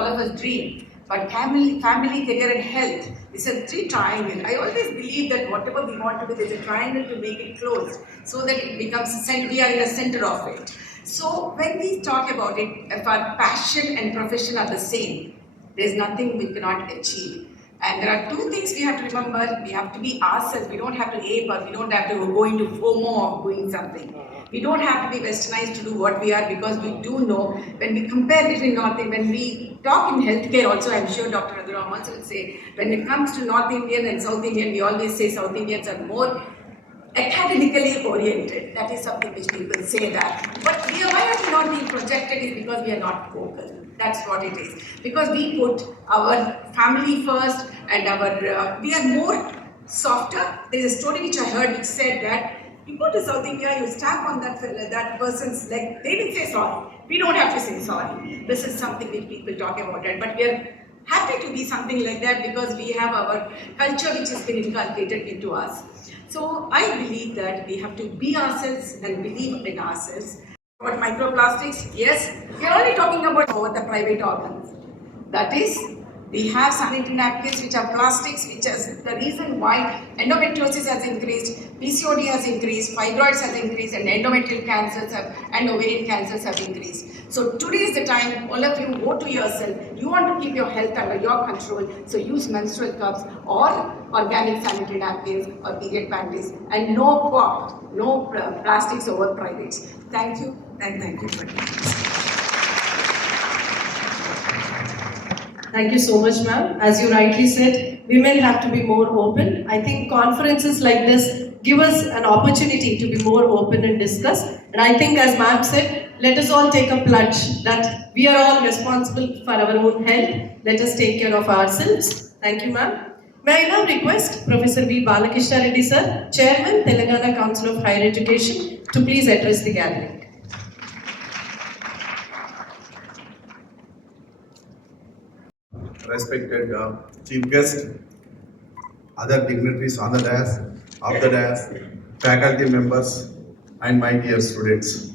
all of us dream. But family, career and health is a three triangle. I always believe that whatever we want to do, there's a triangle to make it closed so that it becomes, we are in the center of it. So when we talk about it, if our passion and profession are the same, there's nothing we cannot achieve. And there are two things we have to remember. We have to be ourselves. We don't have to ape or we don't have to go into FOMO of doing something. We don't have to be westernized to do what we are, because we do know when we compare between North Indian, when we talk in healthcare also, I'm sure Dr. Raghuram also will say, when it comes to North Indian and South Indian, we always say South Indians are more academically oriented. That is something which people say that. But why are we not being projected is because we are not vocal. That's what it is. Because we put our family first and we are more softer. There is a story which I heard which said that you go to South India, you stamp on that person's leg, they will say sorry. We don't have to say sorry. This is something which people talk about it. But we are happy to be something like that because we have our culture which has been inculcated into us. So I believe that we have to be ourselves and believe in ourselves. About microplastics, yes, we are only talking about the private organs. That is, we have sanitary napkins which are plastics, which is the reason why endometriosis has increased, PCOD has increased, fibroids has increased, and endometrial cancers and ovarian cancers have increased. So today is the time, all of you go to yourself. You want to keep your health under your control, so use menstrual cups or organic sanitary napkins or period panties, and no plastics over privates. Thank you, and thank you for listening. Thank you so much, ma'am. As you rightly said, women have to be more open. I think conferences like this give us an opportunity to be more open and discuss. And I think, as ma'am said, let us all take a plunge that we are all responsible for our own health. Let us take care of ourselves. Thank you, ma'am. May I now request Professor V. Balakrishna Reddy, sir, Chairman, Telangana Council of Higher Education, to please address the gathering. Respected chief guest, other dignitaries on the dais, off the dais, faculty members, and my dear students.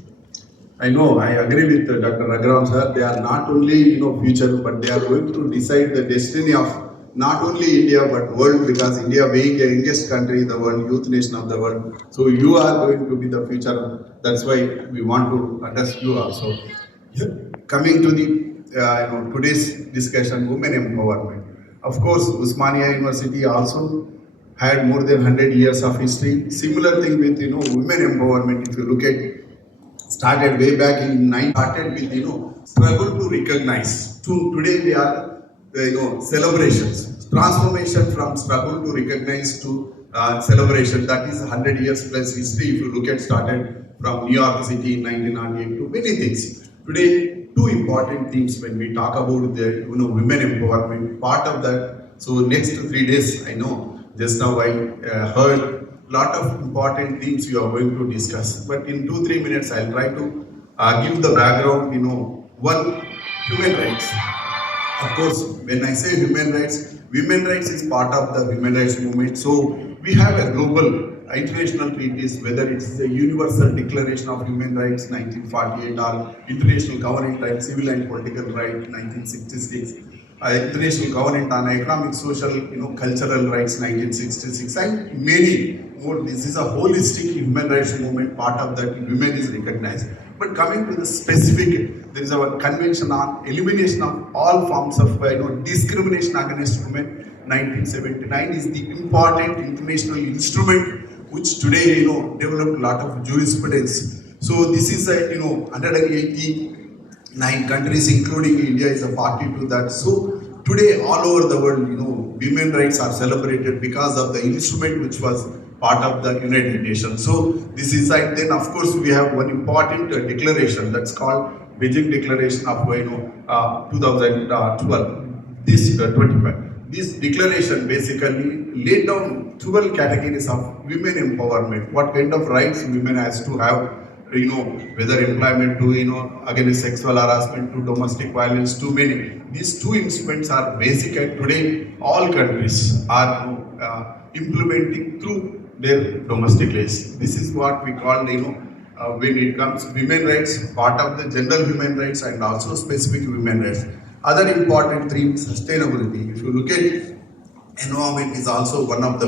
I agree with Dr. Raghuram sir. They are not only future, but they are going to decide the destiny of not only India but world, because India being the youngest country in the world, youth nation of the world. So you are going to be the future. That's why we want to address you also. Coming to the today's discussion, women empowerment. Of course, Osmania University also had more than 100 years of history. Similar thing with women empowerment. If you look at, started way back in started with struggle to recognize. Today we are celebrations, transformation from struggle to recognize to celebration. That is 100 years plus history. If you look at, started from New York City in 1998 to many things. Today, two important themes when we talk about the women empowerment. Part of that. So next 3 days, I know just now I heard a lot of important themes you are going to discuss. But in 2-3 minutes, I'll try to give the background. One, human rights. Of course, when I say human rights is part of the human rights movement. So we have a global international treaties, whether it's the Universal Declaration of Human Rights 1948 or International Covenant on Civil and Political Rights 1966, International Covenant on Economic, Social, Cultural Rights 1966, and many more. This is a holistic human rights movement. Part of that, women is recognized. But coming to the specific, there is our Convention on Elimination of All Forms of Discrimination Against Women 1979 is the important international instrument which today developed a lot of jurisprudence. So this is a 189 countries, including India, is a party to that. So today all over the world, women rights are celebrated because of the instrument which was part of the United Nations. So this is like, then of course we have one important declaration that's called Beijing Declaration of 2012. This 25. This declaration basically laid down 12 categories of women empowerment. What kind of rights women has to have, whether employment to, against sexual harassment, to domestic violence, to many. These two instruments are basic, and today all countries are implementing through their domestic laws. This is what we call, when it comes women rights, part of the general human rights and also specific women rights. Other important theme, sustainability. If you look at environment is also one of the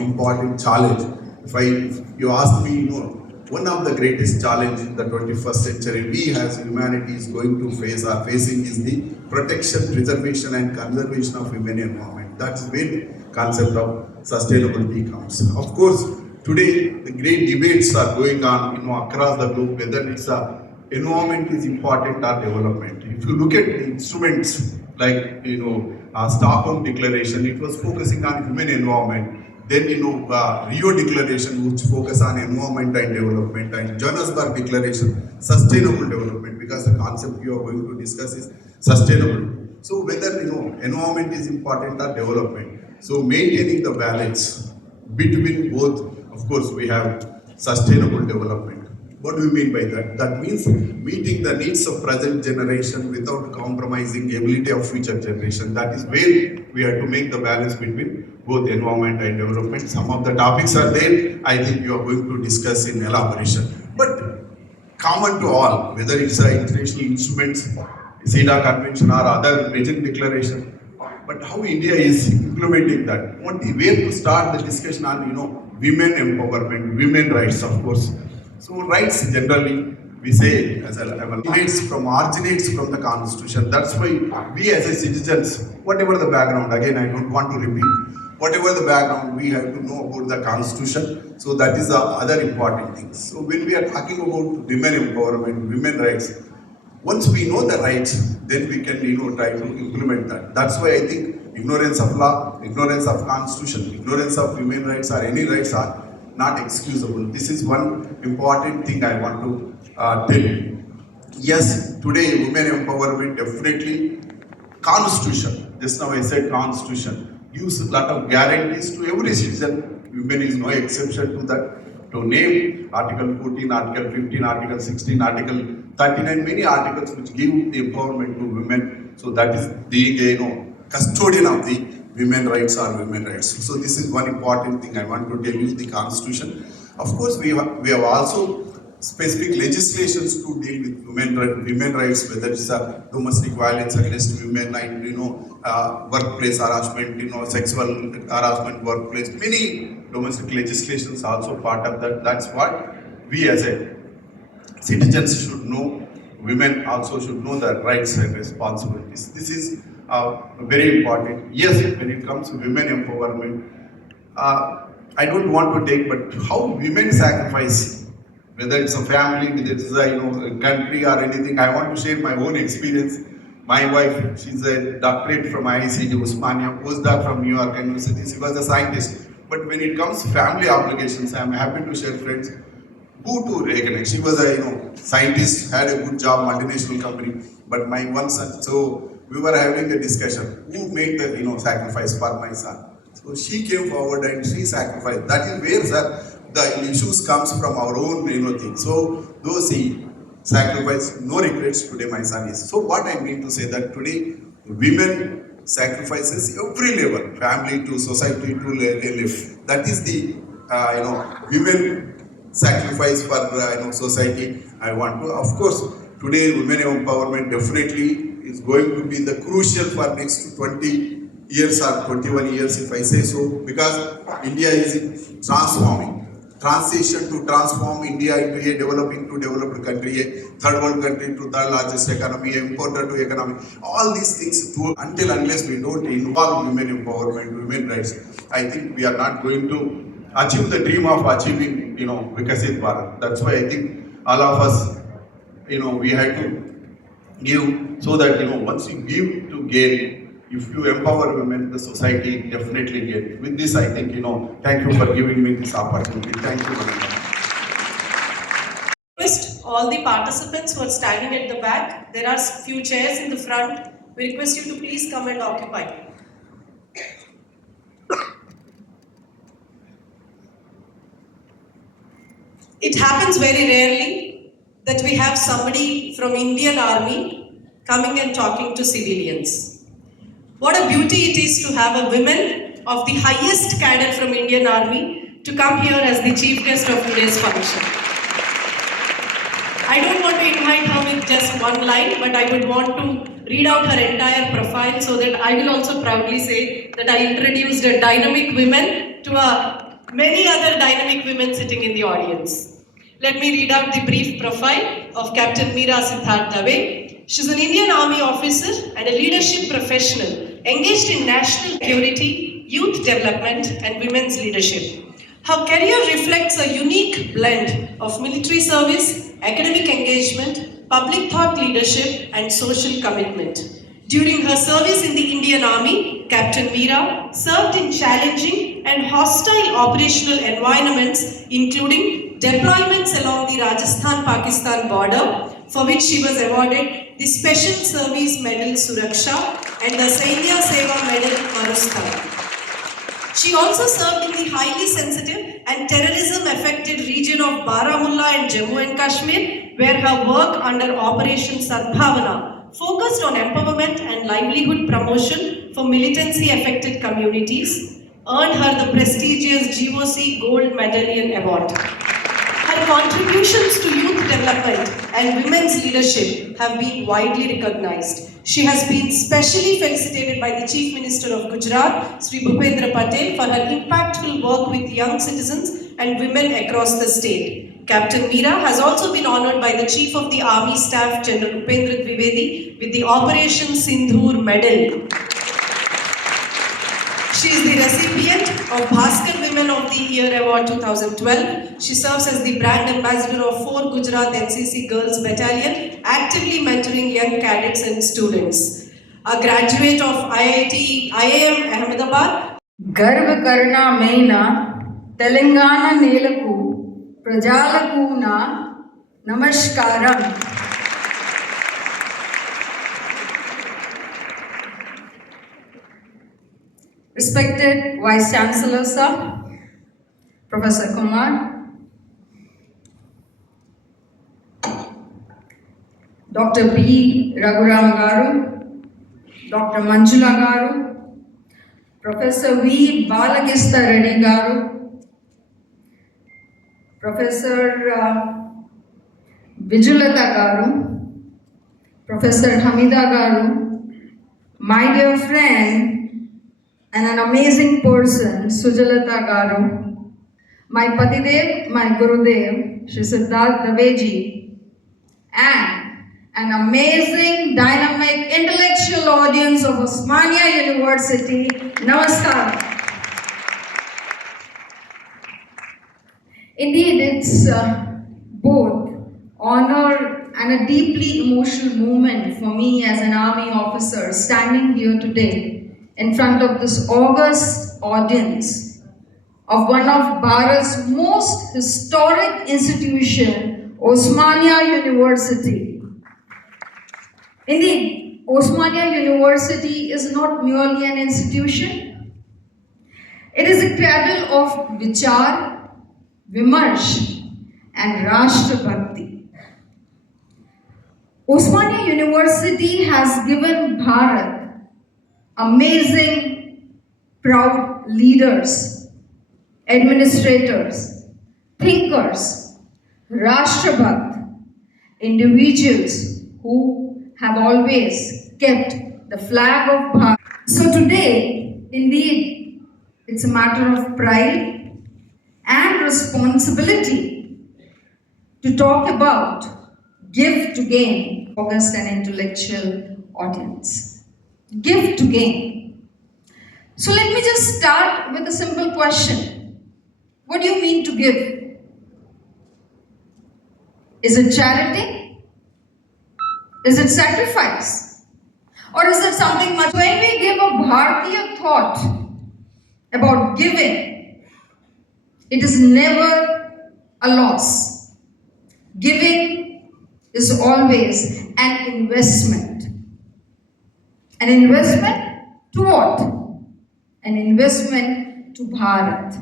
important challenge. If you ask me, one of the greatest challenge in the 21st century we as humanity is going to face or facing is the protection, preservation and conservation of human environment. That's where concept of sustainability comes. Of course, today the great debates are going on across the globe whether it's a environment is important or development. If you look at the instruments like Stockholm Declaration, it was focusing on human environment. Then Rio Declaration, which focus on environment and development, and Johannesburg Declaration, sustainable development, because the concept you are going to discuss is sustainable. So whether environment is important or development, so maintaining the balance between both. Of course, we have sustainable development. What do we mean by that? That means meeting the needs of present generation without compromising ability of future generation. That is where we have to make the balance between both environment and development. Some of the topics are there. I think you are going to discuss in elaboration. But common to all, whether it's international instruments, CEDA convention or other region declaration, but how India is implementing that. Where to start the discussion on women empowerment, women rights, of course. So rights generally we say as originates from the constitution. That's why we as a citizens, whatever the background, again I don't want to repeat, whatever the background, we have to know about the constitution. So that is the other important thing. So when we are talking about women empowerment, women rights, once we know the rights, then we can try to implement that. That's why I think ignorance of law, ignorance of constitution, ignorance of human rights or any rights are not excusable. This is one important thing I want to tell you. Yes, today women empowerment definitely, constitution, just now I said constitution, gives a lot of guarantees to every citizen. Women is no exception to that. To name Article 14, Article 15, Article 16, Article 39, many articles which give the empowerment to women. So that is the custodian of the women rights or women rights. So this is one important thing I want to tell you, the constitution. Of course, we have also specific legislations to deal with women rights, whether it's a domestic violence against women and workplace harassment, sexual harassment workplace. Many domestic legislations also part of that. That's what we as a citizens should know. Women also should know their rights and responsibilities. This is very important. Yes, when it comes to women empowerment, I don't want to take, but how women sacrifice, whether it's a family, whether it's a country or anything. I want to share my own experience. My wife, she's a doctorate from IICD Osmania, postdoc from New York University. She was a scientist. But when it comes to family obligations, I'm happy to share, friends, who to recognize. She was a scientist, had a good job, multinational company. But my one son, so we were having a discussion, who made the sacrifice for my son. So she came forward and she sacrificed. That is where, sir, the issues comes from our own thing. So those he sacrifice, no regrets. Today my son is. So what I mean to say that today women sacrifices every level, family to society to live. That is the women sacrifice for society. I want to, of course, today women empowerment definitely is going to be the crucial for next 20 years or 21 years, if I say so, because India is transforming. Transition to transform India into a developing to developed country, a third world country to third largest economy, importer to economy. All these things, until unless we don't involve women empowerment, women rights, I think we are not going to achieve the dream of achieving, Vikasit Bharat. That's why I think all of us, we have to give, so that once you give to gain. If you empower women, the society definitely gains. With this, I think, thank you for giving me this opportunity. Thank you very much. Request all the participants who are standing at the back. There are few chairs in the front. We request you to please come and occupy. It happens very rarely that we have somebody from Indian Army coming and talking to civilians. What a beauty it is to have a woman of the highest cadre from Indian Army to come here as the chief guest of today's function. I don't want to invite her with just one line, but I would want to read out her entire profile so that I will also proudly say that I introduced a dynamic women to many other dynamic women sitting in the audience. Let me read out the brief profile of Captain Meera Siddharth Dave. She's an Indian Army officer and a leadership professional engaged in national security, youth development, and women's leadership. Her career reflects a unique blend of military service, academic engagement, public thought leadership, and social commitment. During her service in the Indian Army, Captain Meera served in challenging and hostile operational environments, including deployments along the Rajasthan-Pakistan border, for which she was awarded the Special Service Medal Suraksha and the Sainya Seva Medal Marustha. She also served in the highly sensitive and terrorism-affected region of Baramulla and Jammu and Kashmir, where her work under Operation Sadbhavana focused on empowerment and livelihood promotion for militancy-affected communities, earned her the prestigious GOC Gold Medallion Award. Her contributions to youth development and women's leadership have been widely recognized. She has been specially felicitated by the Chief Minister of Gujarat, Sri Bhupendra Patel, for her impactful work with young citizens and women across the state. Captain Meera has also been honored by the Chief of the Army Staff, General Upendra Dwivedi, with the Operation Sindhur Medal. She is the recipient of Bhaskar Women of the Year Award 2012. She serves as the brand ambassador of 4 Gujarat NCC Girls Battalion, actively mentoring young cadets and students. A graduate of IIM Ahmedabad. गर्व करना मैना तेलंगाना नेलकू प्रजालकू ना नमस्कारम. Respected Vice Chancellor Sir, Professor Kumar, Dr. B. Raghuram Garu, Dr. Manjula Garu, Professor V. Balagista Reddy Garu, Professor Vijulata Garu, Professor Hamida Garu, my dear friend and an amazing person, Sujalata Garu, my Patidev, my Gurudev, Shri Siddharth Daveji, and an amazing, dynamic, intellectual audience of Osmania University. Namaskar. Indeed, it's both honor and a deeply emotional moment for me as an army officer standing here today in front of this august audience of one of Bharat's most historic institution, Osmania University. Indeed, Osmania University is not merely an institution. It is a cradle of Vichar, Vimarsh and Rashtra Bhakti. Osmania University has given Bharat amazing, proud leaders, administrators, thinkers, Rashtrabhat, individuals who have always kept the flag of Bharat. So today, indeed, it's a matter of pride and responsibility to talk about give to gain, august and intellectual audience. Give to gain. So let me just start with a simple question. What do you mean to give? Is it charity? Is it sacrifice? Or is it something much? When we give a Bharatiya thought about giving, it is never a loss. Giving is always an investment. An investment to what? An investment to Bharat.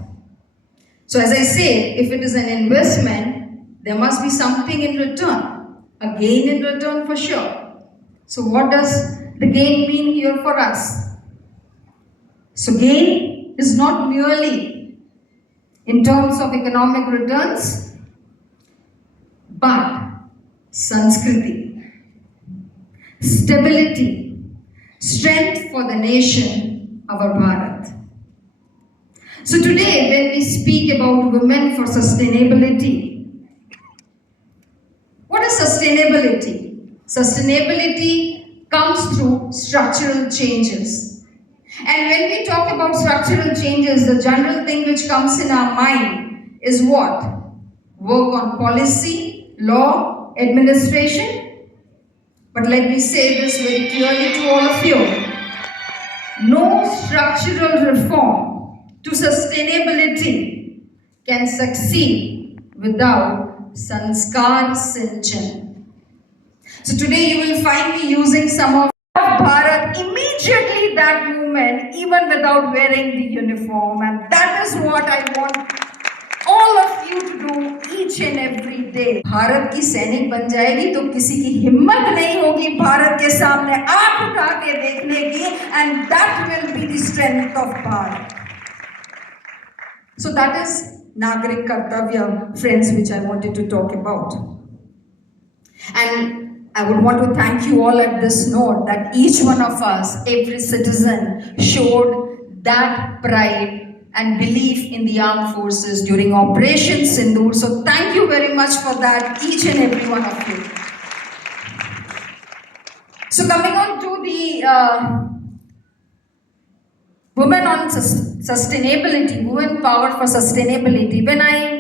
So as I say, if it is an investment, there must be something in return. A gain in return for sure. So what does the gain mean here for us? So gain is not merely in terms of economic returns, but Sanskriti. stability, strength for the nation, our Bharat. So today, when we speak about women for sustainability, what is sustainability? Sustainability comes through structural changes. And when we talk about structural changes, the general thing which comes in our mind is what? Work on policy, law, administration. But let me say this very clearly to all of you. No structural reform to sustainability can succeed without sanskar sinchan. So today you will find me using some of Bharat immediately that movement, even without wearing the uniform, and that is what I want all of you to do each and every day. Bharat की सैनिक बन जाएगी तो किसी की हिम्मत नहीं होगी भारत के सामने आंख उठा के देखने की, and that will be the strength of Bharat. So that is Nagarik Kartavya, friends, which I wanted to talk about. And I would want to thank you all at this note that each one of us, every citizen, showed that pride and belief in the armed forces during Operation Sindoor. So thank you very much for that, each and every one of you. So coming on to the women on sustainability, women power for sustainability. When I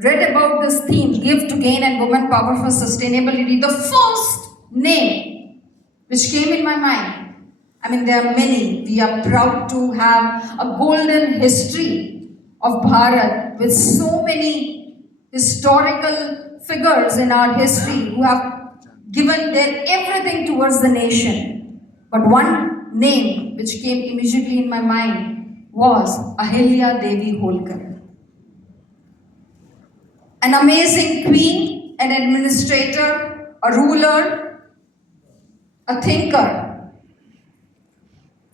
read about this theme, give to gain and women power for sustainability, the first name which came in my mind, I mean there are many, we are proud to have a golden history of Bharat with so many historical figures in our history who have given their everything towards the nation. But one name which came immediately in my mind was Ahilya Devi Holkar. An amazing queen, an administrator, a ruler, a thinker.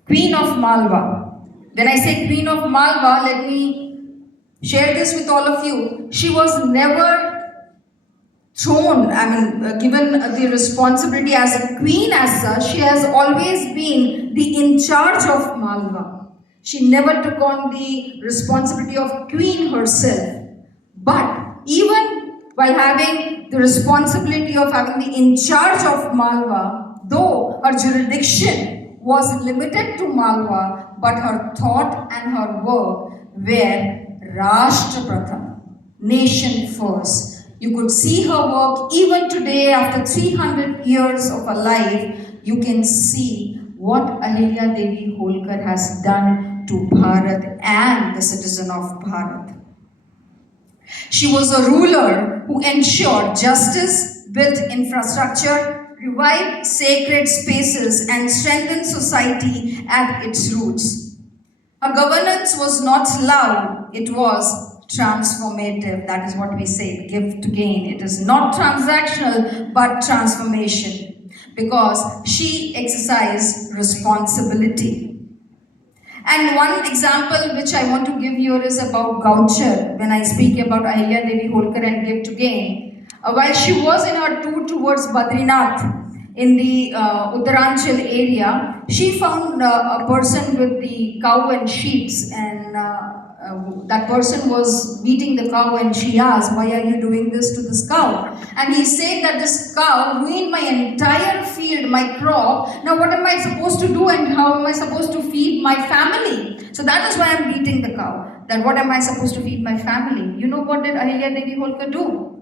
Queen of Malwa. When I say Queen of Malwa, let me share this with all of you. She was never thrown, given the responsibility as a queen as such. She has always been the in charge of Malwa. She never took on the responsibility of queen herself. But even while having the responsibility of having the in charge of Malwa, though her jurisdiction was limited to Malwa, but her thought and her work were Rashtra Pratham, nation first. You could see her work even today after 300 years of her life. You can see what Ahilya Devi Holkar has done to Bharat and the citizen of Bharat. She was a ruler who ensured justice, built infrastructure, revived sacred spaces, and strengthened society at its roots. Her governance was not loud, it was transformative. That is what we say, give to gain. It is not transactional, but transformation, because she exercised responsibility. And one example which I want to give here is about Gauchar. When I speak about Ahilya Devi Holkar and give to gain, while she was in her tour towards Badrinath in the Uttaranchal area, she found a person with the cow and sheep, and that person was beating the cow, and she asked, "Why are you doing this to this cow?" And he said that this cow ruined my entire field, my crop. Now what am I supposed to do, and how am I supposed to feed my family? So that is why I'm beating the cow. That what am I supposed to feed my family? You know what did Ahilya Devi Holkar do?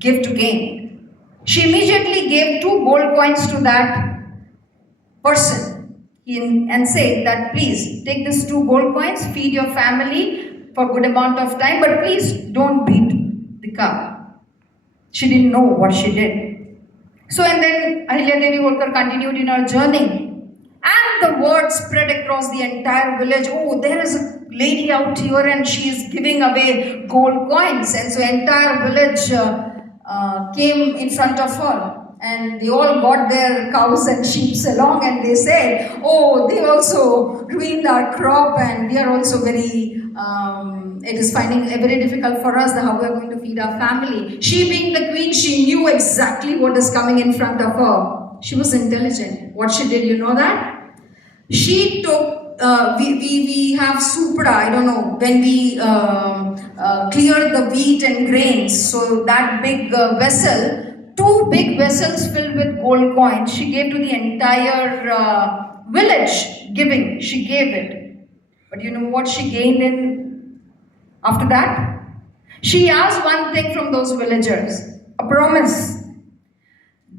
Give to gain. She immediately gave 2 gold coins to that person and said that please take these 2 gold coins, feed your family for a good amount of time, but please don't beat the cow. She didn't know what she did. So and then Ahilya Devi Holkar continued in her journey, and the word spread across the entire village. Oh, there is a lady out here and she is giving away gold coins. And so entire village came in front of her. and they all got their cows and sheep along, and they said, oh, they also ruined our crop, and we are also very, it is finding it very difficult for us how we are going to feed our family. She being the queen, she knew exactly what is coming in front of her. She was intelligent. What she did, you know that? She took, we have supra, I don't know, when we clear the wheat and grains, so that big vessel, two big vessels filled with gold coins, she gave to the entire village, giving, she gave it. But you know what she gained in after that? She asked one thing from those villagers, a promise.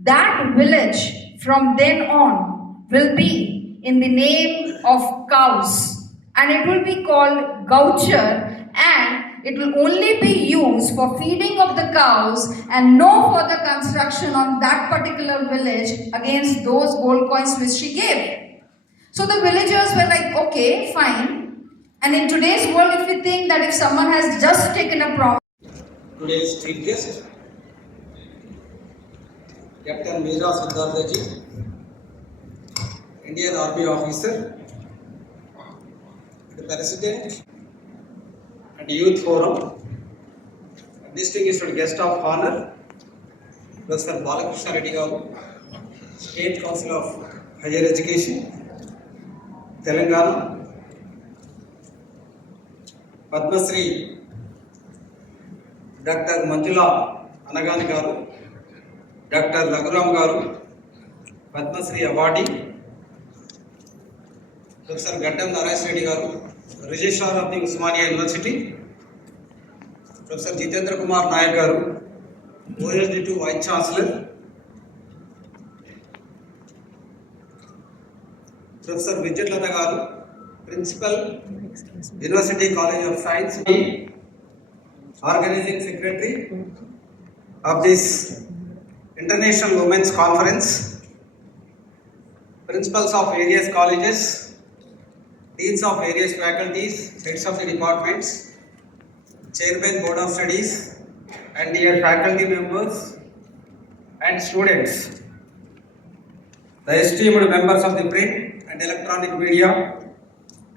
That village from then on will be in the name of cows, and it will be called Gaucher, and it will only be used for feeding of the cows and no further construction on that particular village against those gold coins which she gave. So the villagers were like, okay, fine. And in today's world, if you think that if someone has just taken a promise, today's chief guest, Captain Meera Siddharthaji, Indian Army officer, the President and Youth Forum, distinguished guest of honor, Professor Balakrishna Reddy Garu, State Council of Higher Education, Telangana, Padma Shri Dr. Manjula Anagani Garu, Dr. Raghuram Garu, Padma Shri Awardee, Professor Gaddam Narayan Reddy Garu, Registrar of the Osmania University, Professor Jitendra Kumar Nayak Garu, OSD2 Vice Chancellor, Professor Vijay Lata Garu, Principal, University College of Science, Organizing Secretary of this International Women's Conference, Principals of various colleges, Deans of various faculties, Heads of the departments, Chairman Board of Studies, and dear faculty members and students, the esteemed members of the print and electronic media,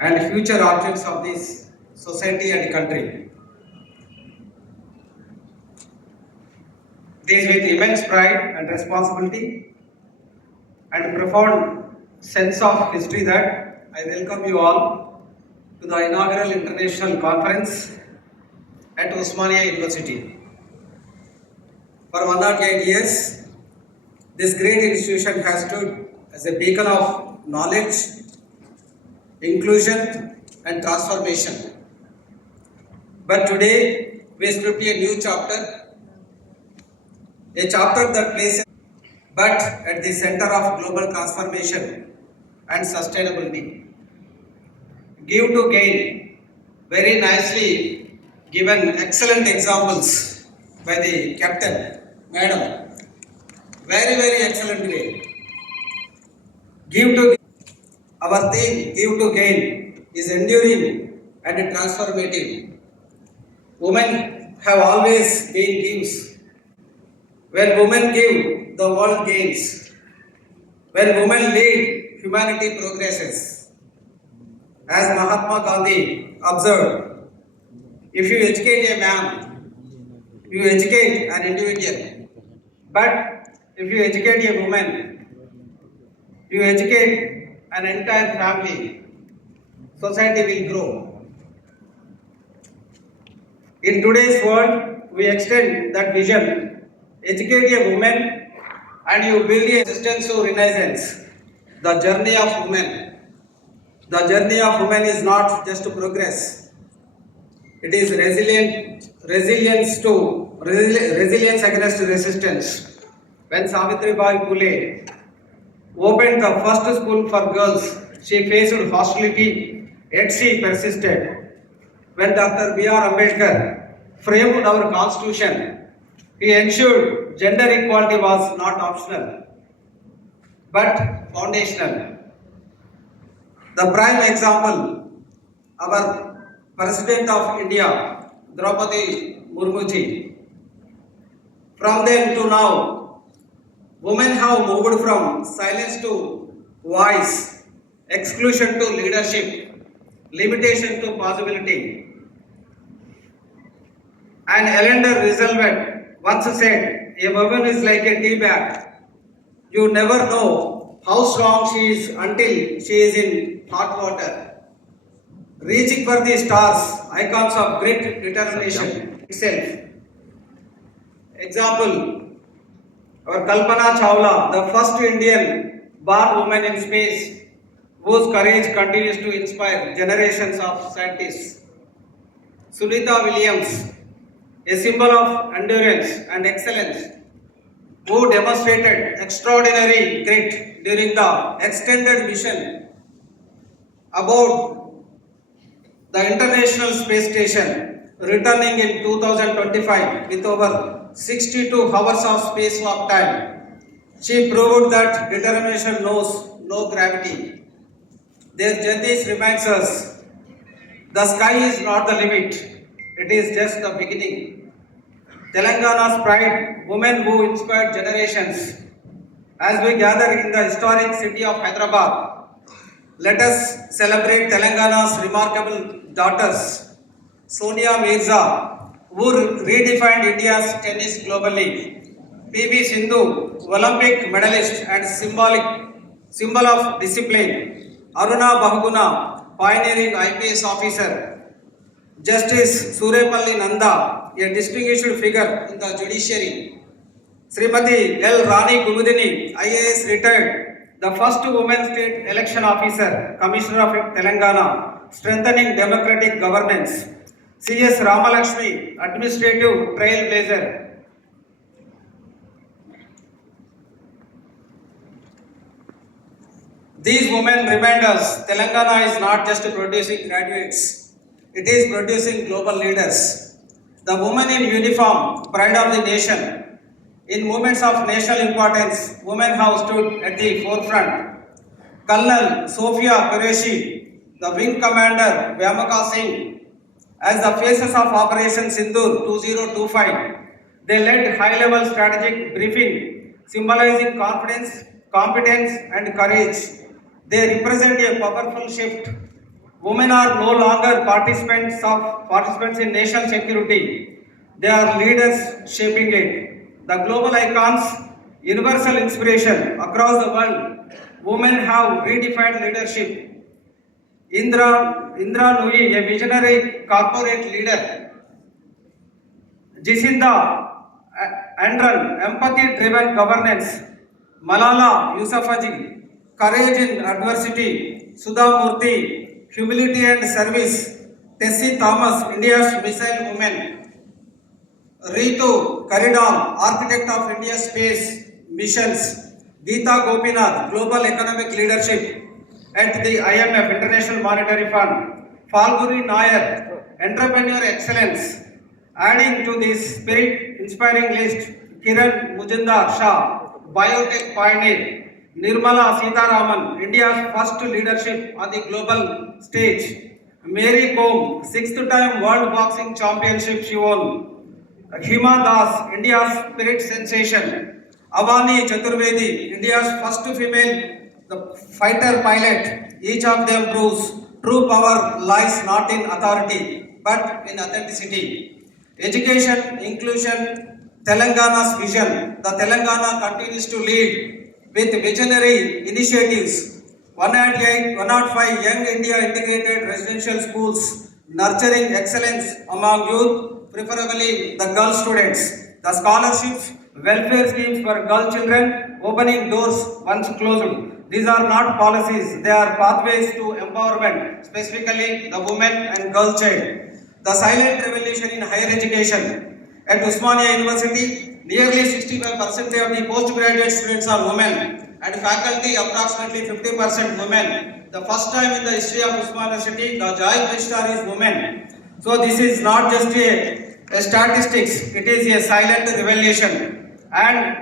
and future objects of this society and country. It is with immense pride and responsibility and profound sense of history that I welcome you all to the inaugural international conference at Osmania University. For 108 years, this great institution has stood as a beacon of knowledge, inclusion, and transformation. But today, we script a new chapter, a chapter that places but at the center of global transformation and sustainability. Give to gain, very nicely given excellent examples by the captain, madam. Very, very excellent way. Give to our theme, give to gain, is enduring and transformative. Women have always been gives. When women give, the world gains. When women lead, humanity progresses. As Mahatma Gandhi observed, if you educate a man, you educate an individual. But if you educate a woman, you educate an entire family. Society will grow. In today's world, we extend that vision. Educate a woman and you build a resistance to renaissance. The journey of women. The journey of women is not just to progress. It is resilience against resistance. When Savitribai Phule opened the first school for girls, she faced hostility, yet she persisted. When Dr. B.R. Ambedkar framed our constitution, he ensured gender equality was not optional, but foundational. The prime example, our President of India, Draupadi Murmuji. From then to now, Women have moved from silence to voice, exclusion to leadership, limitation to possibility. An elder Roosevelt once said, "A woman is like a tea bag. You never know how strong she is until she is in hot water." Reaching for the stars, icons of great determination itself. Example, our Kalpana Chawla, the first Indian born woman in space, whose courage continues to inspire generations of scientists. Sunita Williams, a symbol of endurance and excellence, who demonstrated extraordinary grit during the extended mission aboard the International Space Station, returning in 2025 with over 62 hours of spacewalk time. She proved that determination knows no gravity. Their journeys reminds us the sky is not the limit, it is just the beginning. Telangana's pride, women who inspired generations. As we gather in the historic city of Hyderabad, let us celebrate Telangana's remarkable daughters. Sonia Mirza, who redefined India's tennis globally. PV Sindhu, Olympic medalist and symbol of discipline. Aruna Bahuguna, pioneering IPS officer. Justice Surepalli Nanda, a distinguished figure in the judiciary. Srimati L. Rani Kumudini, IAS retired, the first woman state election officer, Commissioner of Telangana, strengthening democratic governance. CS Ramalakshmi, administrative trailblazer. These women remind us Telangana is not just producing graduates, it is producing global leaders. The women in uniform, pride of the nation. In moments of national importance, women have stood at the forefront. Colonel Sophia Qureshi, the wing commander Vyamaka Singh, as the faces of Operation Sindoor 2025, they led high-level strategic briefing, symbolizing confidence, competence, and courage. They represent a powerful shift. Women are no longer participants in national security. They are leaders shaping it. The global icons, universal inspiration across the world. Women have redefined leadership. Indra Nui, a visionary corporate leader. Jacinda Andron, empathy-driven governance. Malala Yousafzai, courage in adversity. Sudha Murthy, humility and service. Tessie Thomas, India's missile woman. Ritu Karidam, architect of India's space missions. Geeta Gopinath, global economic leadership at the IMF, International Monetary Fund. Falguni Nair, entrepreneur excellence. Adding to this spirit-inspiring list, Kiran Mujumdar Shah, biotech pioneer. Nirmala Sitharaman, India's first leadership on the global stage. Mary Kom, 6th time World Boxing Championship she won. Hima Das, India's spirit sensation. Avani Chaturvedi, India's first female fighter pilot. Each of them proves true power lies not in authority but in authenticity. Education, inclusion, Telangana's vision. The Telangana continues to lead with visionary initiatives. 105 Young India Integrated Residential Schools, nurturing excellence among youth, preferably the girl students. The scholarships, welfare schemes for girl children, opening doors once closed. These are not policies, they are pathways to empowerment, specifically the women and girl child. The silent revolution in higher education. At Osmania University, nearly 65% of the postgraduate students are women and faculty approximately 50% women. The first time in the history of Osmania University, the Joint Registrar is women. So this is not just a statistics, it is a silent revolution. And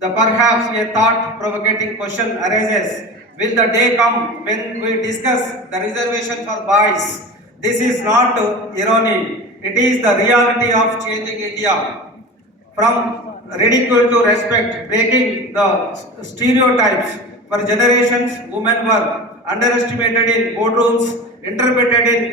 perhaps a thought-provoking question arises. Will the day come when we discuss the reservation for boys? This is not irony. It is the reality of changing India. From ridicule to respect, breaking the stereotypes. For generations, women were underestimated in boardrooms, interpreted in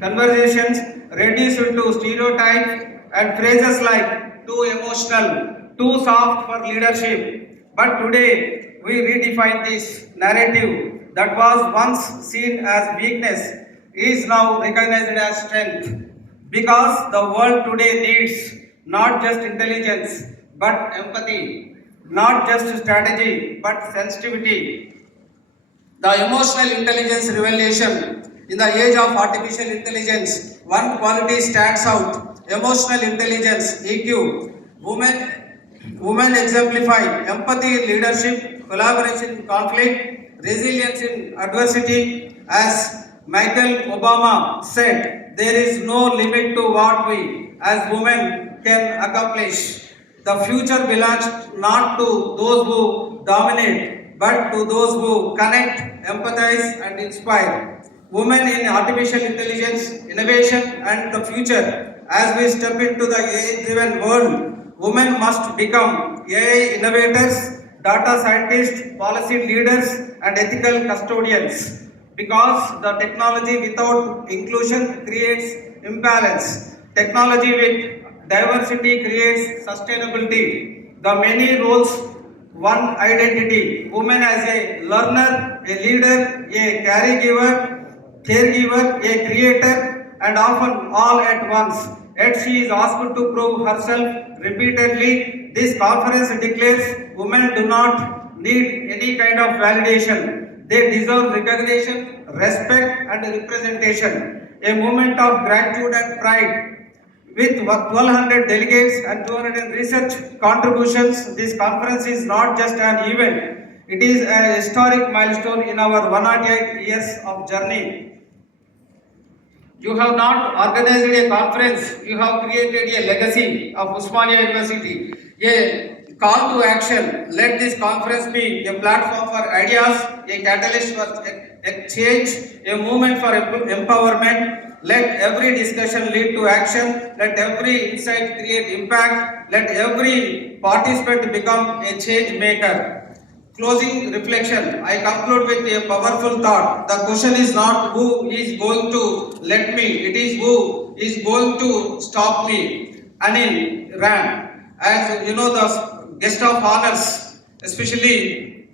conversations, reduced to stereotypes and phrases like too emotional, too soft for leadership. But today, we redefine this narrative that was once seen as weakness is now recognized as strength. Because the world today needs not just intelligence but empathy, not just strategy but sensitivity. The emotional intelligence revelation in the age of artificial intelligence, one quality stands out: emotional intelligence (EQ). Women exemplify empathy in leadership, collaboration in conflict, resilience in adversity. As Michael Obama said, there is no limit to what we as women can accomplish. The future belongs not to those who dominate, but to those who connect, empathize, and inspire. Women in artificial intelligence, innovation, and the future. As we step into the AI-driven world, women must become AI innovators, data scientists, policy leaders, and ethical custodians. Because the technology without inclusion creates imbalance. Technology with diversity creates sustainability. The many roles, one identity. Woman as a learner, a leader, a caregiver, a creator, and often all at once. Yet she is asked to prove herself repeatedly. This conference declares women do not need any kind of validation. They deserve recognition, respect, and representation. A moment of gratitude and pride. With 1,200 delegates and 200 research contributions, this conference is not just an event, it is a historic milestone in our 108 years of journey. You have not organized a conference, you have created a legacy of Osmania University. A call to action. Let this conference be a platform for ideas, a catalyst for change, a movement for empowerment. Let every discussion lead to action. Let every insight create impact. Let every participant become a change maker. Closing reflection. I conclude with a powerful thought. The question is not who is going to let me, it is who is going to stop me. Anil Rand. As you know, the guest of honors, especially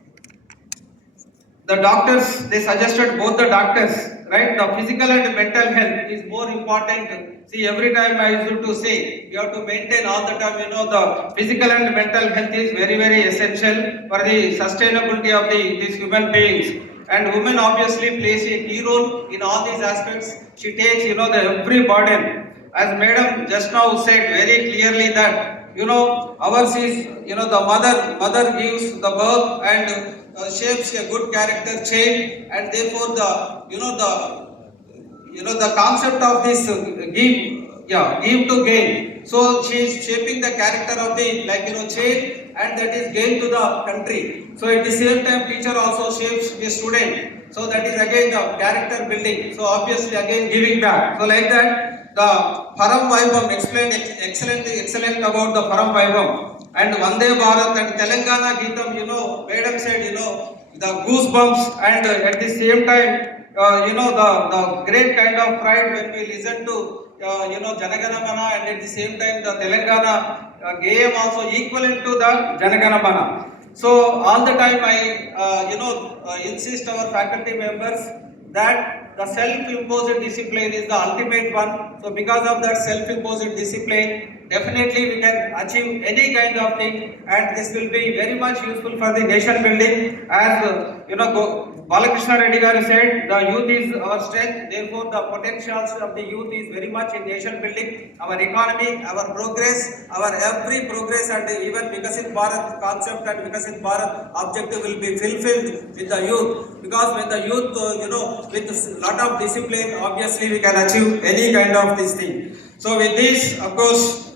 the doctors, they suggested both the doctors, right? The physical and mental health is more important. See, every time I used to say, you have to maintain all the time, the physical and mental health is very, very essential for the sustainability of these human beings. And women obviously plays a key role in all these aspects. She takes, the every burden. As Madam just now said very clearly that, ours is, the mother gives the birth and shapes a good character chain, and therefore the concept of this give to gain. So she is shaping the character of the chain, and that is gain to the country. So at the same time, teacher also shapes a student. So that is again the character building. So obviously again giving back. So like that, the Param Vaibhavam explained excellent about the Param Vaibhavam. And Vande Bharat and Telangana Geetam, Madam said, the goosebumps, and at the same time, the great kind of pride when we listen to, Janagana Mana, and at the same time, the Telangana Gayam also equivalent to the Janagana Mana. So all the time I, insist our faculty members that the self-imposed discipline is the ultimate one. So because of that self-imposed discipline, definitely we can achieve any kind of thing, and this will be very much useful for the nation building. As Balakrishna Reddy Garu said, the youth is our strength, therefore the potentials of the youth is very much in nation building, our economy, our progress, our every progress, and even Vikasit Bharat concept and Vikasit Bharat objective will be fulfilled with the youth. Because when the youth, with a lot of discipline, obviously we can achieve any kind of this thing. So with this, of course,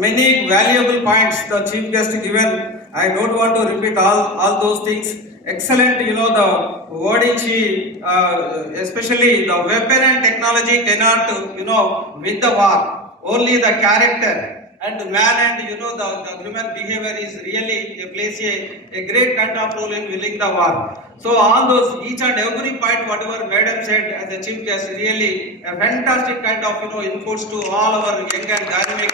many valuable points the chief guest given. I don't want to repeat all those things. Excellent, the wording she, especially the weapon and technology cannot, win the war. Only the character and man and the human behavior is really plays a great kind of role in winning the war. So on those each and every point whatever Madam said as a chief guest, really a fantastic kind of inputs to all our young and dynamic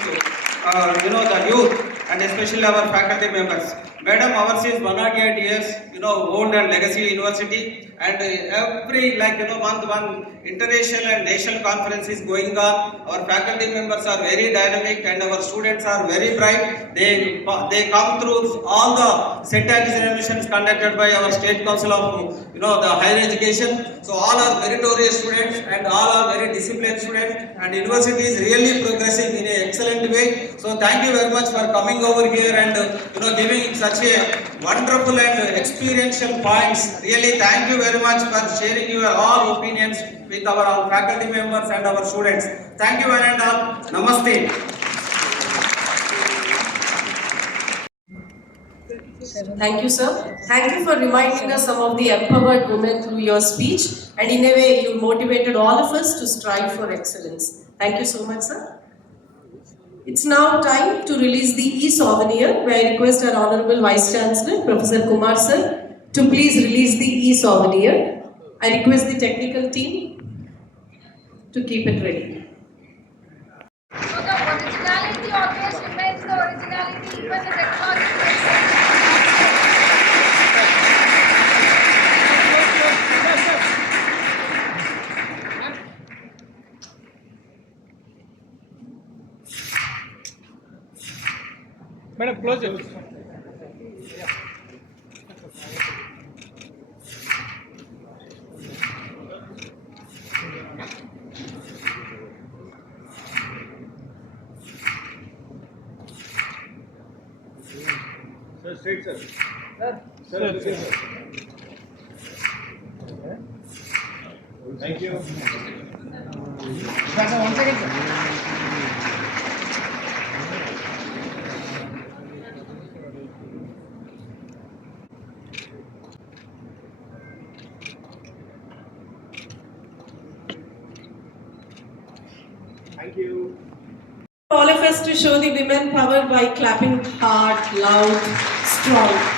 the youth and especially our faculty members. Madam, ours is 108 years, old and legacy university, and every month one international and national conference is going on. Our faculty members are very dynamic and our students are very bright. They come through all the set examinations conducted by our state council of the higher education. So all are meritorious students and all are very disciplined students, and university is really progressing in an excellent way. So thank you very much for coming over here and giving such a wonderful and experiential points. Really thank you very much for sharing your all opinions with our faculty members and our students. Thank you one and all. Namaste. Thank you, sir. Thank you for reminding us some of the empowered women through your speech, and in a way, you motivated all of us to strive for excellence. Thank you so much, sir. It's now time to release the e-souvenir, where I request our Honorable Vice Chancellor, Professor Kumar sir, to please release the e-souvenir. I request the technical team to keep it ready. So the originality always remains the originality even the technology makes Madam, close it. Sir, straight, sir. Sir, sir. Thank you. Sir, 1 second, sir. Thank you. All of us to show the women power by clapping hard, loud, strong.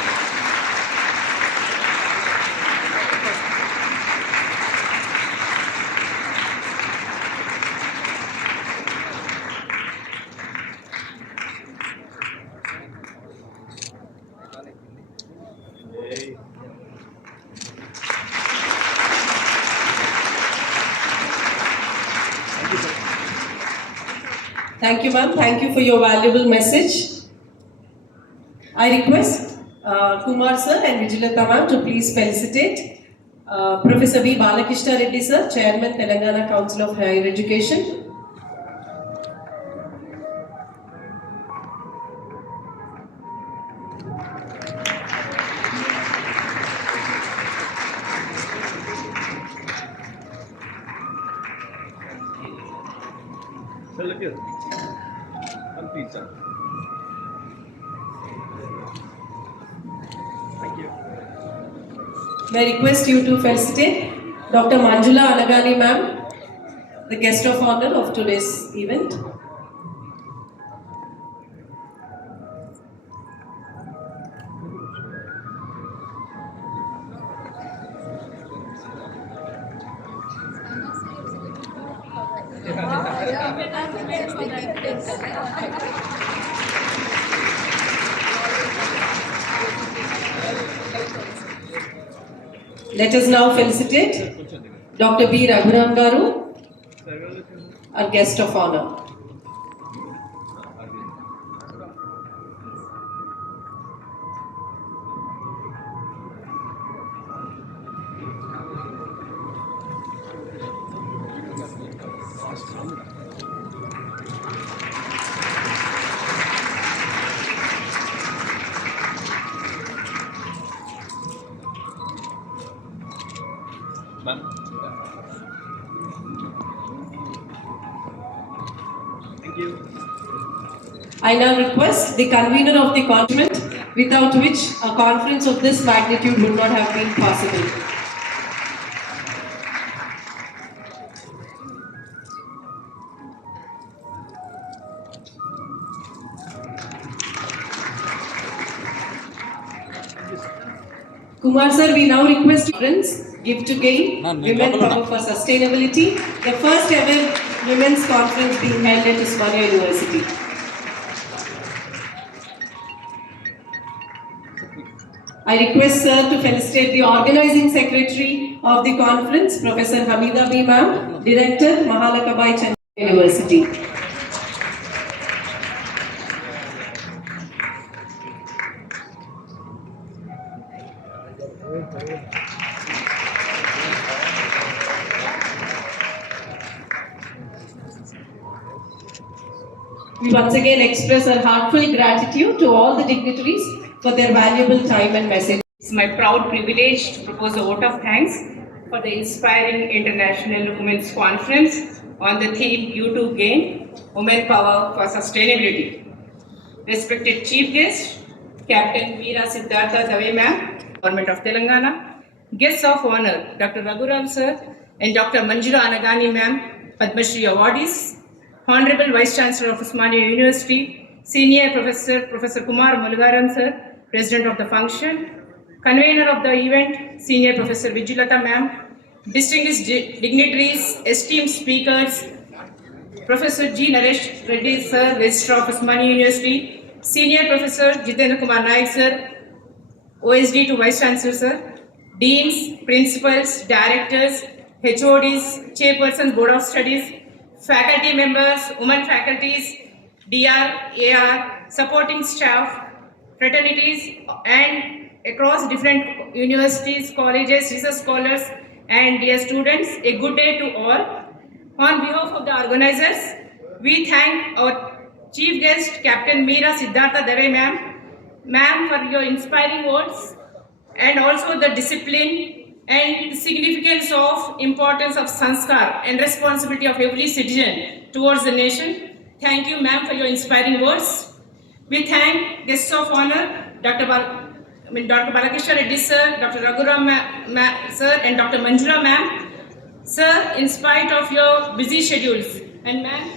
Thank you, ma'am. Thank you for your valuable message. I request Kumar sir and Vijayalata ma'am to please felicitate Professor B. Balakrishna Reddy sir, Chairman, Telangana Council of Higher Education. Sir, look here. One please, sir. Thank you. May I request you to felicitate Dr. Manjula Alagani ma'am, the guest of honor of today's event. Let us now felicitate Dr. B. Raghuram Garu, our guest of honor. Ma'am. Thank you. I now request the convener of the conference, without which a conference of this magnitude would not have been possible. Kumar sir, we now request conference, Give to Gain, Women Power for Sustainability, the first ever women's conference being held at Osmania University. I request sir to felicitate the organizing secretary of the conference, Professor Hamida B. Ma'am, Director, Mahalakabai Chennai University. We once again express our heartfelt gratitude to all the dignitaries for their valuable time and message. It's my proud privilege to propose a vote of thanks for the inspiring International Women's Conference on the theme You Too Gain, Women Power for Sustainability. Respected Chief Guest, Captain Veera Siddhartha Dave Ma'am, Government of Telangana, Guests of Honor, Dr. Raghuram Sir and Dr. Manjula Anagani Ma'am, Padma Shri awardees, Honorable Vice Chancellor of Osmania University, Senior Professor, Professor Kumar Mulgaram Sir, President of the function, Convener of the event, Senior Professor Vijulata Ma'am, distinguished dignitaries, esteemed speakers, Professor G. Naresh Reddy Sir, Registrar of Osmania University, Senior Professor Jitendra Kumar Naik Sir, OSD to Vice Chancellor Sir, Deans, Principals, Directors, HODs, Chairpersons, Board of Studies, faculty members, women faculties, DR, AR, supporting staff, fraternities, and across different universities, colleges, research scholars, and dear students, a good day to all. On behalf of the organizers, we thank our chief guest, Captain Veera Siddhartha Dave Ma'am, for your inspiring words and also the discipline and significance of importance of sanskar and responsibility of every citizen towards the nation. Thank you, ma'am, for your inspiring words. We thank guests of honor, Dr. Balakishwar Reddy sir, Dr. Raghuram sir, and Dr. Manjula ma'am. Sir, in spite of your busy schedules, and ma'am,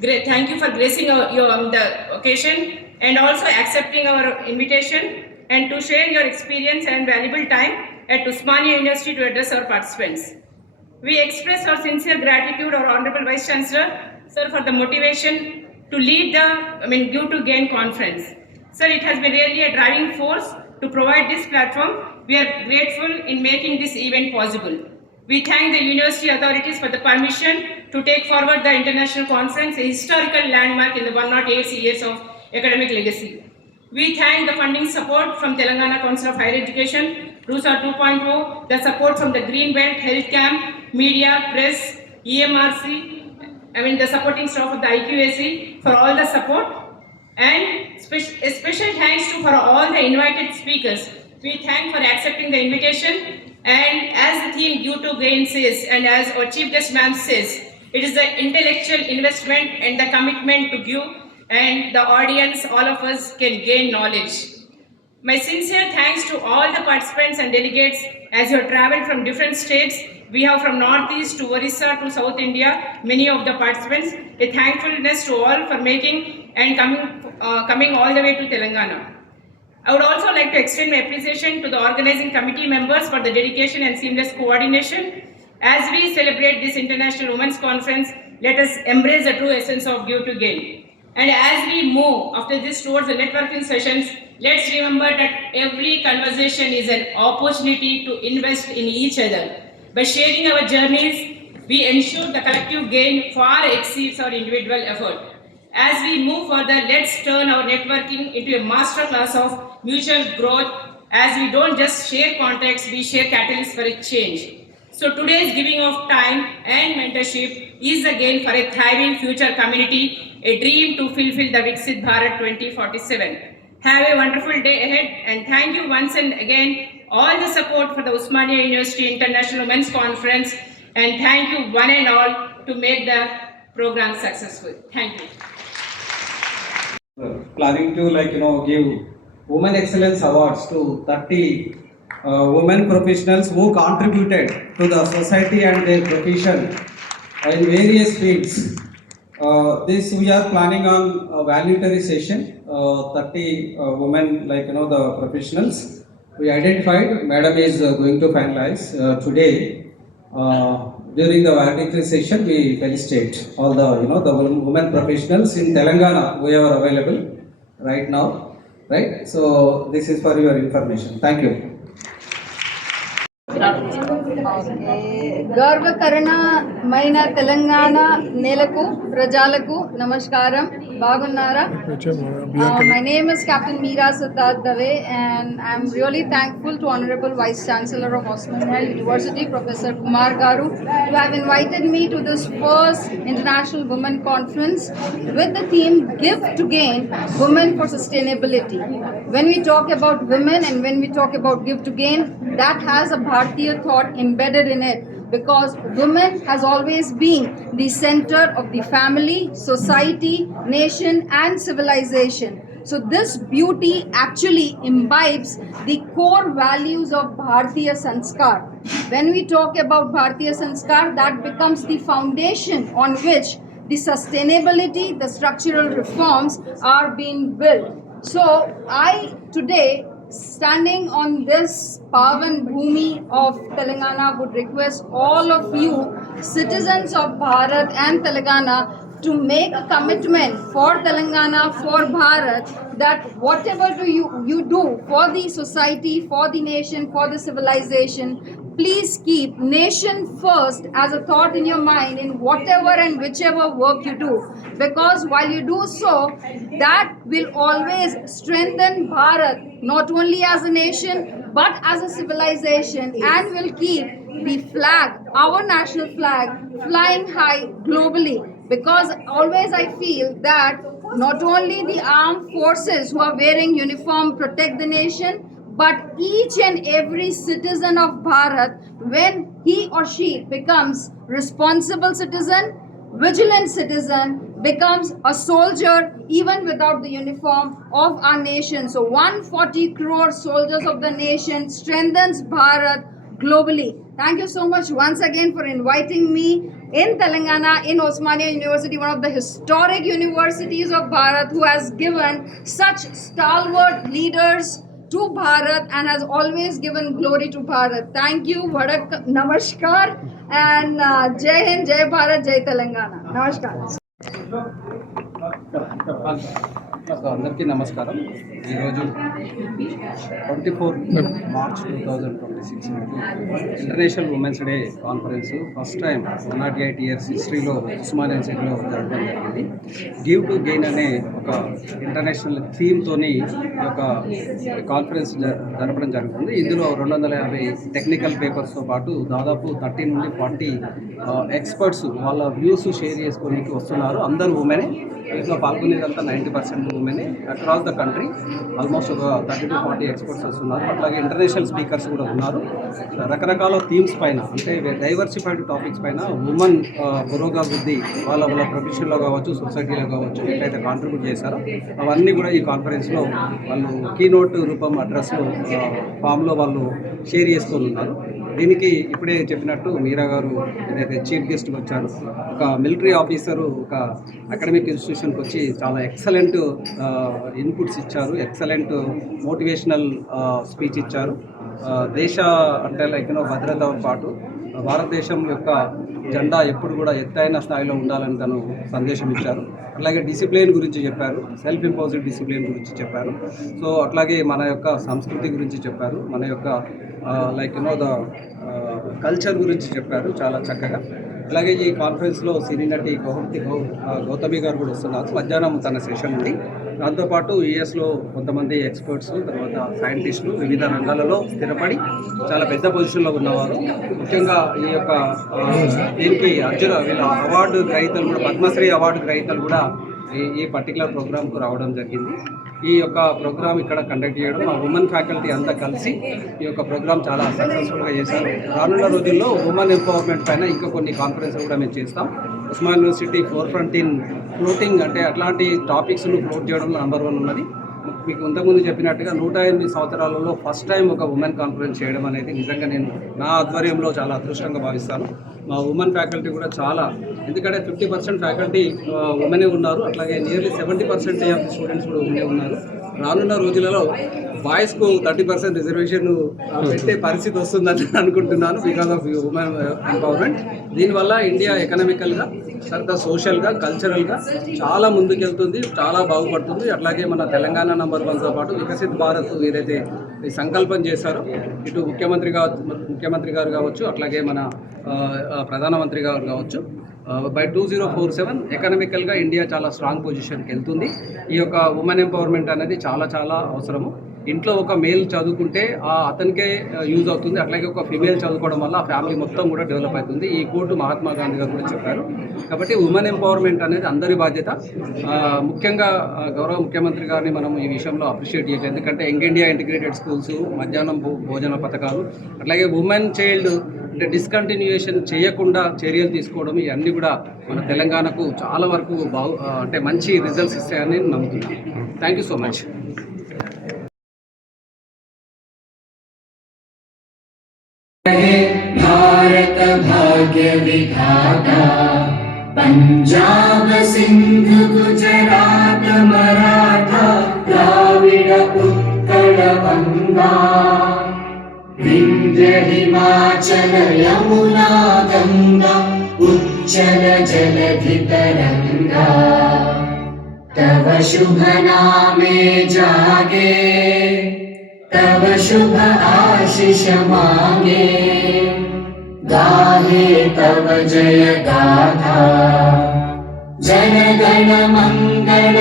great. Thank you for gracing the occasion and also accepting our invitation and to share your experience and valuable time at Osmania University to address our participants. We express our sincere gratitude, our Honorable Vice Chancellor, sir, for the motivation to lead the Give to Gain conference. Sir, it has been really a driving force to provide this platform. We are grateful in making this event possible. We thank the university authorities for the permission to take forward the international conference, a historical landmark in the 108 years of academic legacy. We thank the funding support from Telangana Council of Higher Education, RUSA 2.0, the support from the Green Belt, Health Camp, Media, Press, EMRC, the supporting staff of the IQAC for all the support. And a special thanks to for all the invited speakers. We thank for accepting the invitation. And as the theme Give to Gain says, and as our Chief Guest Ma'am says, it is the intellectual investment and the commitment to give, and the audience, all of us can gain knowledge. My sincere thanks to all the participants and delegates as you have traveled from different states. We have from Northeast to Orissa to South India, many of the participants. A thankfulness to all for making and coming all the way to Telangana. I would also like to extend my appreciation to the organizing committee members for the dedication and seamless coordination. As we celebrate this International Women's Conference, let us embrace the true essence of Give to Gain. And as we move after this towards the networking sessions, let's remember that every conversation is an opportunity to invest in each other. By sharing our journeys, we ensure the collective gain far exceeds our individual effort. As we move further, let's turn our networking into a masterclass of mutual growth. As we don't just share contacts, we share catalysts for a change. So today's giving of time and mentorship is again for a thriving future community, a dream to fulfill the Viksit Bharat 2047. Have a wonderful day ahead, and thank you once and again all the support for the Osmania University International Women's Conference, and thank you one and all to make the program successful. Thank you. Planning to give Women Excellence Awards to 30 women professionals who contributed to the society and their profession in various fields. This we are planning on a valuatory session, 30 women the professionals we identified, Madam is going to finalize today. During the valedictory session, we felicitate all the the women professionals in Telangana who are available right now, right? So this is for your information. Thank you. గర్వకరణమైన Telangana నేలకు ప్రజలకు నమస్కారం బాగున్నారా My name is Captain Meera Siddharth Dave and I am really thankful to Honorable Vice Chancellor of Osmania University Professor Kumar Garu to have invited me to this first International Women Conference with the theme Give to Gain Women for Sustainability. When we talk about women and when we talk about Give to Gain, that has a Bharatiya thought embedded in it because women has always been the center of the family, society, nation and civilization. So this beauty actually imbibes the core values of Bharatiya Sanskar. When we talk about Bharatiya Sanskar, that becomes the foundation on which the sustainability, the structural reforms are being built. So I today, standing on this Pavan Bhumi of Telangana, would request all of you, citizens of Bharat and Telangana, to make a commitment for Telangana, for Bharat, that whatever you do for the society, for the nation, for the civilization, please keep nation first as a thought in your mind in whatever and whichever work you do. Because while you do so, that will always strengthen Bharat, not only as a nation, but as a civilization, and will keep the flag, our national flag, flying high globally. Because always I feel that not only the armed forces who are wearing uniform protect the nation, but each and every citizen of Bharat, when he or she becomes responsible citizen, vigilant citizen, becomes a soldier even without the uniform of our nation. So 140 crore soldiers of the nation strengthens Bharat globally. Thank you so much once again for inviting me in Telangana, in Osmania University, one of the historic universities of Bharat, who has given such stalwart leaders to Bharat and has always given glory to Bharat. Thank you, Vadak, Namaskar, and Jai Hind, Jai Bharat, Jai Telangana. Namaskar. అందరికీ నమస్కారం. ఈరోజు 24 March 2026 international women's day conference first time 108 years హిస్టరీలో ఉస్మానియా యూనివర్సిటీలో జరగడం జరిగింది. Give to gain అనే ఒక international థీమ్తోని ఈ యొక్క కాన్ఫరెన్స్ జరపడం జరుగుతుంది. ఇందులో 250 టెక్నికల్ పేపర్స్తో పాటు దాదాపు 30 నుండి 40 ఎక్స్పర్ట్స్ వాళ్ళ వ్యూస్ షేర్ చేసుకోనికి వస్తున్నారు. అందరూ ఉమెనే. దీంట్లో పాల్గొనేదంతా 90% ఉమెనే. అక్రాస్ ద కంట్రీ ఆల్మోస్ట్ ఒక 30 to 40 ఎక్స్పర్ట్స్ వస్తున్నారు. అట్లాగే ఇంటర్నేషనల్ స్పీకర్స్ కూడా ఉన్నారు. రకరకాల థీమ్స్ పైన, అంటే డైవర్సిఫైడ్ టాపిక్స్ పైన ఉమెన్ పురోగతి వాళ్ళ ప్రొఫెషన్లో కావచ్చు, సొసైటీలో కావచ్చు, ఎట్లయితే కాంట్రిబ్యూట్ చేశారో అవన్నీ కూడా ఈ కాన్ఫరెన్స్లో వాళ్ళు కీనోట్ రూపం అడ్రస్లో ఫామ్లో వాళ్ళు షేర్ చేసుకొని ఉన్నారు. దీనికి ఇప్పుడే చెప్పినట్టు మీరా గారు ఏదైతే చీఫ్ గెస్ట్గా వచ్చారు, ఒక మిలిటరీ ఆఫీసరు ఒక అకాడమిక్ ఇన్స్టిట్యూషన్కి వచ్చి చాలా ఎక్సలెంట్ ఇన్పుట్స్ ఇచ్చారు, ఎక్సలెంట్ మోటివేషనల్ స్పీచ్ ఇచ్చారు. దేశ అంటే భద్రతతో పాటు భారతదేశం యొక్క జెండా ఎప్పుడు కూడా ఎత్తైన స్థాయిలో ఉండాలని తను సందేశం ఇచ్చారు. అట్లాగే డిసిప్లిన్ గురించి చెప్పారు, సెల్ఫ్ ఇంపోజ్డ్ డిసిప్లిన్ గురించి చెప్పారు. సో అట్లాగే మన యొక్క సంస్కృతి గురించి చెప్పారు, మన యొక్క ద కల్చర్ గురించి చెప్పారు చాలా చక్కగా. అలాగే ఈ కాన్ఫరెన్స్లో సినీ నటి గౌతమి గారు కూడా వస్తున్నారు. మధ్యాహ్నం తన సెషన్ ఉంది. దాంతోపాటు యుఎస్లో కొంతమంది ఎక్స్పర్ట్స్, తర్వాత సైంటిస్టులు వివిధ రంగాలలో స్థిరపడి చాలా పెద్ద పొజిషన్లో ఉన్నవారు. ముఖ్యంగా ఈ యొక్క దీనికి వీళ్ళ అవార్డు గ్రహీతలు కూడా, పద్మశ్రీ అవార్డు గ్రహీతలు కూడా ఈ పర్టికులర్ ప్రోగ్రామ్కు రావడం జరిగింది. ఈ యొక్క ప్రోగ్రామ్ ఇక్కడ కండక్ట్ చేయడం, మా ఉమెన్ ఫ్యాకల్టీ అంతా కలిసి ఈ యొక్క ప్రోగ్రామ్ చాలా సక్సెస్ఫుల్గా చేశారు. రానున్న రోజుల్లో ఉమెన్ ఎంపవర్మెంట్ పైన ఇంకా కొన్ని కాన్ఫరెన్స్లు కూడా మేము చేస్తాం. Osmania university front in floating, అంటే అట్లాంటి టాపిక్స్ను ఫ్లోట్ చేయడంలో నంబర్ 1 ఉన్నది. మీకు ఇంతకుముందు చెప్పినట్టుగా 108 సంవత్సరాలలో ఫస్ట్ టైం ఒక ఉమెన్ కాన్ఫరెన్స్ చేయడం అనేది నిజంగా నేను నా ఆధ్వర్యంలో చాలా అదృష్టంగా భావిస్తాను. మా ఉమెన్ ఫ్యాకల్టీ కూడా చాలా, ఎందుకంటే 50% ఫ్యాకల్టీ ఉమెనే ఉన్నారు. అట్లాగే నియర్లీ 70% ఆఫ్ స్టూడెంట్స్ కూడా ఉమెనే ఉన్నారు. రానున్న రోజులలో బాయ్స్కు 30% రిజర్వేషన్ పెట్టే పరిస్థితి వస్తుందని అనుకుంటున్నాను బికాస్ ఆఫ్ ఉమెన్ ఎంపవర్మెంట్. దీనివల్ల ఇండియా ఎకనామికల్గా, తర్వాత సోషల్గా, కల్చరల్గా చాలా ముందుకెళ్తుంది, చాలా బాగుపడుతుంది. అట్లాగే మన తెలంగాణ నంబర్ 1తో పాటు వికసిత్ భారత్ ఏదైతే ఈ సంకల్పం చేశారో, ఇటు ముఖ్యమంత్రి గారు కావచ్చు, అట్లాగే మన ప్రధానమంత్రి గారు కావచ్చు, బై 2047 ఎకనామికల్గా ఇండియా చాలా స్ట్రాంగ్ పొజిషన్కి వెళ్తుంది. ఈ యొక్క ఉమెన్ ఎంపవర్మెంట్ అనేది చాలా చాలా అవసరము. ఇంట్లో ఒక మేల్ చదువుకుంటే అతనికే యూజ్ అవుతుంది, అట్లాగే ఒక ఫిమేల్ చదువుకోవడం వల్ల ఆ ఫ్యామిలీ మొత్తం కూడా డెవలప్ అవుతుంది. ఈ కోర్టు మహాత్మా గాంధీ గారు కూడా చెప్పారు. కాబట్టి ఉమెన్ ఎంపవర్మెంట్ అనేది అందరి బాధ్యత. ముఖ్యంగా గౌరవ ముఖ్యమంత్రి గారిని మనం ఈ విషయంలో అప్రిషియేట్ చేయాలి. ఎందుకంటే యంగ్ ఇండియా ఇంటిగ్రేటెడ్ స్కూల్స్, మధ్యాహ్నం భోజన పథకాలు, అట్లాగే ఉమెన్ చైల్డ్ అంటే డిస్కంటిన్యూయేషన్ చేయకుండా చర్యలు తీసుకోవడం, ఇవన్నీ కూడా మన తెలంగాణకు చాలా వరకు అంటే మంచి రిజల్ట్స్ ఇస్తాయని నమ్ముతున్నాను. Thank you so much. Bharat भाग्य विधाता पंजाब सिंध गुजरात मराठा द्राविड उत्कल गंगा विंध्य हिमाचल यमुना गंगा उच्चल जलधि तरंगा तव शुभ नामे जागे तव शुभ आशीष मांगे गाहे तव जय गाथा जन गण मंगल